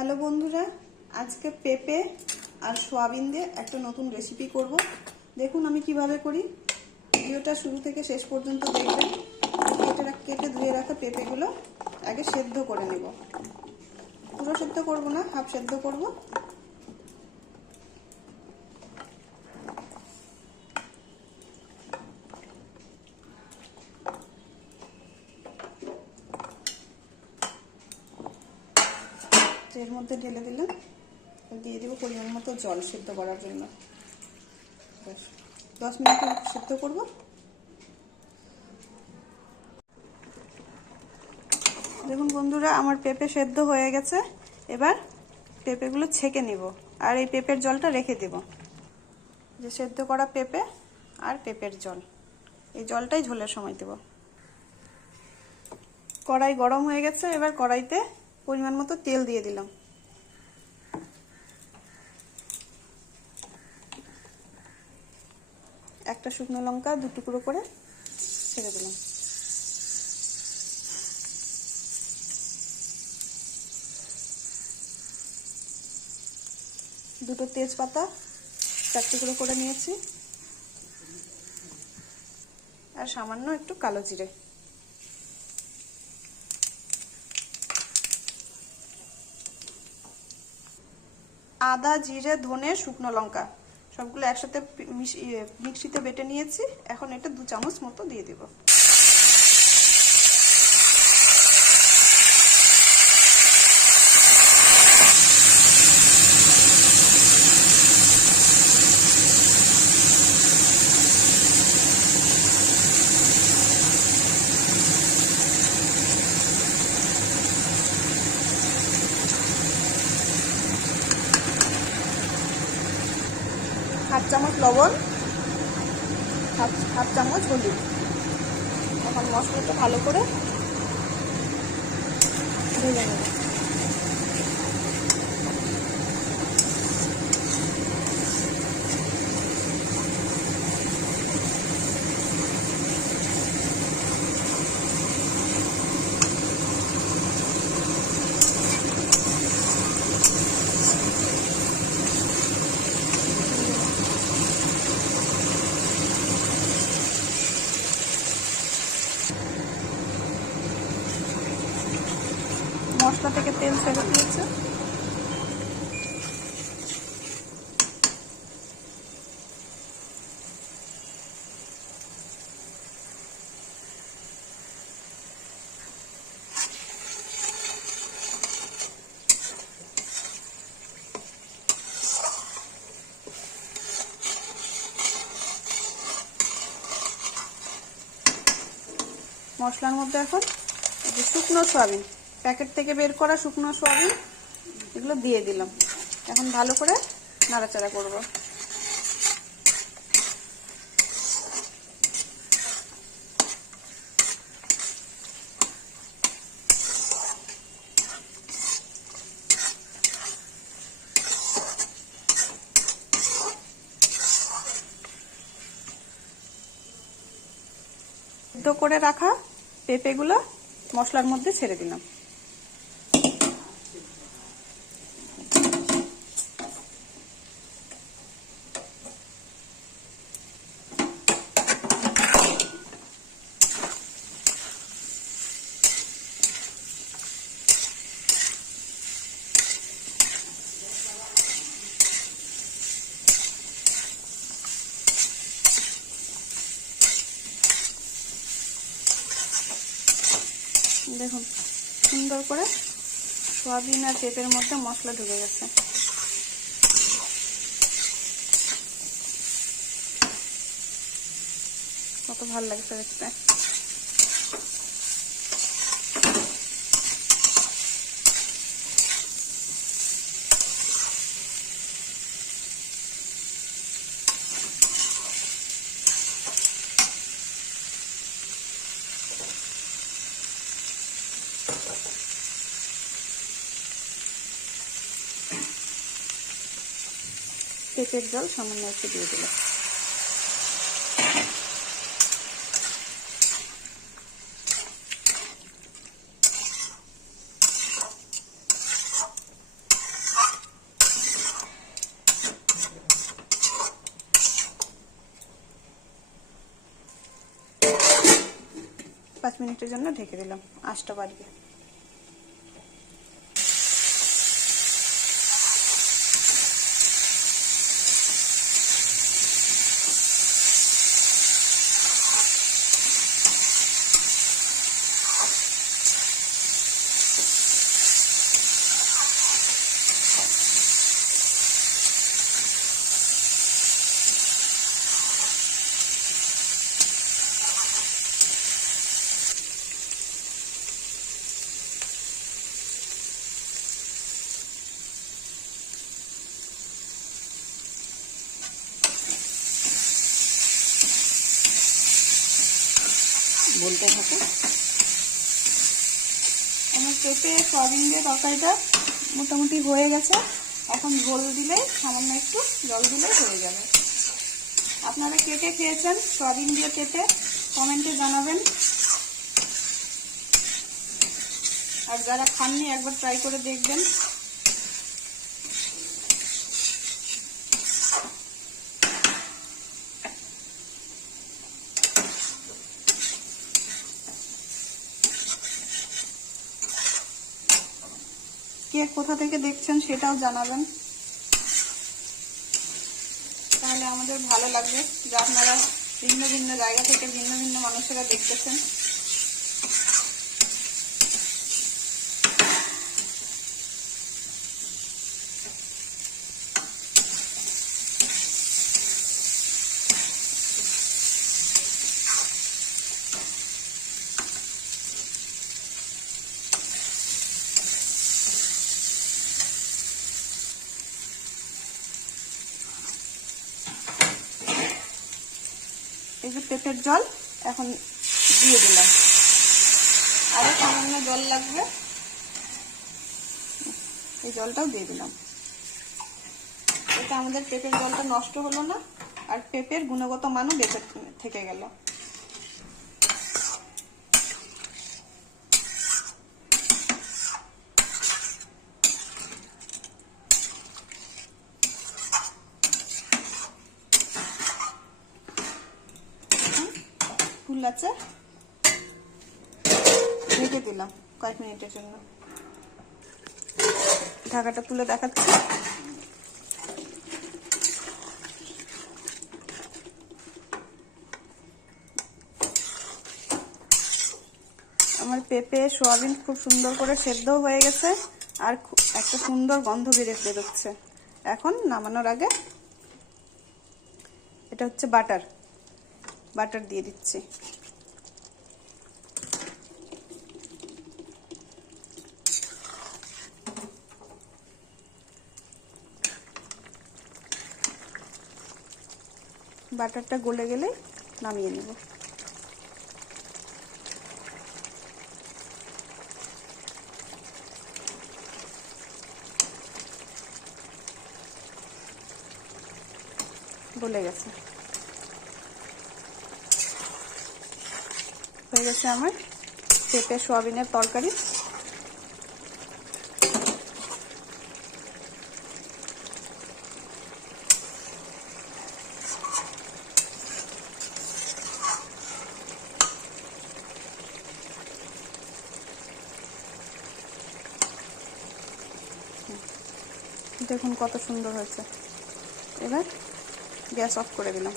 Hello বন্ধুরা, আজকে পেঁপে আর সয়াবিন দিয়ে একটা নতুন রেসিপি করব। দেখুন আমি কিভাবে করি। ভিডিওটা শুরু থেকে শেষ পর্যন্ত দেখবেন। কেটে ধুয়ে রাখা পেঁপেগুলো আগে সেদ্ধ করে নেব। পুরো সেদ্ধ করব না, হাফ সেদ্ধ করব। এর মধ্যে ঢেলে দিলাম, দিয়ে দেবো পরিমাণ মতো জল সেদ্ধ করার জন্য। 10 মিনিট সেদ্ধ করব। দেখুন বন্ধুরা, আমার পেঁপে সেদ্ধ হয়ে গেছে। এবার পেঁপেগুলো ছেঁকে নিব আর এই পেঁপের জলটা রেখে দেব। যে সেদ্ধ করা পেঁপে আর পেঁপের জল, এই জলটাই ঝোলের সময় দেব। কড়াই গরম হয়ে গেছে, এবার কড়াইতে পরিমাণ মতো তেল দিয়ে দিলাম। একটা শুকনো লঙ্কা 2 টুকরো করে ছেড়ে দিলাম। দুটো তেজপাতা 4 টুকরো করে নিয়েছি, আর সামান্য একটু কালো জিরে। আদা, জিরে, ধনে, শুকনো লঙ্কা সবগুলো একসাথে মিক্সিতে বেটে নিয়েছি। এখন এটা 2 চামচ মতো দিয়ে দেব। হাফ চামচ লবণ, হাফ চামচ হলুদ। এখন মশলাটা ভালো করে ভেজে নেব। মশলা থেকে তেল ছেড়ে দিয়েছে। মশলার মধ্যে এখন শুকনো সয়াবিন, প্যাকেট থেকে বের করা শুকনো সয়াবিন, এগুলো দিয়ে দিলাম। এখন ভালো করে নাড়াচাড়া করব। সিদ্ধ করে রাখা পেঁপেগুলো মশলার মধ্যে ছেড়ে দিলাম। দেখুন সুন্দর করে সয়াবিন আর পেঁপের মধ্যে মশলা ঢুকে গেছে। কত ভালো লাগছে দেখতে। পেঁপের জল সামান্য একটু দিয়ে দিলাম। মিনিটের জন্য ঢেকে দিলাম, আঁচটা বাড়িয়ে। বলতে থাকে। আমার পেঁপে সয়াবিন দিয়ে তরকারিটা মোটামুটি হয়ে গেছে। এখন ঝোল দিলেই, সামান্য একটু জল দিলেই হয়ে যাবে। আপনারা কে কে খেয়েছেন সয়াবিন দিয়ে পেঁপে কমেন্টে জানাবেন, আর যারা খাননি একবার ট্রাই করে দেখবেন। কে কোথা থেকে দেখছেন সেটাও জানাবেন, তাহলে আমাদের ভালো লাগবে যে আপনারা ভিন্ন ভিন্ন জায়গা থেকে ভিন্ন ভিন্ন মানুষেরা দেখতেছেন। এই যে পেঁপের জল এখন দিয়ে দিলাম, আরো সামান্য জল লাগবে, এই জলটাও দিয়ে দিলাম। এটা আমাদের পেঁপের জলটা নষ্ট হলো না, আর পেঁপের গুণগত মানও বেঁচে থেকে গেল। ফুল আছে, ঢেকে দিলাম কয়েক মিনিটের জন্য। ঢাকাটা তুলে দেখাচ্ছি। আমার পেঁপে সোয়াবিন খুব সুন্দর করে সেদ্ধ হয়ে গেছে, আর একটা সুন্দর গন্ধ বেরোচ্ছে। এখন নামানোর আগে এটা হচ্ছে বাটার দিয়ে দিচ্ছি। বাটারটা গলে গেলে নামিয়ে নেব। গলে গেছে, হয়ে গেছে আমার পেঁপে সোয়াবিনের তরকারি। দেখুন কত সুন্দর হয়েছে। এবার গ্যাস অফ করে দিলাম।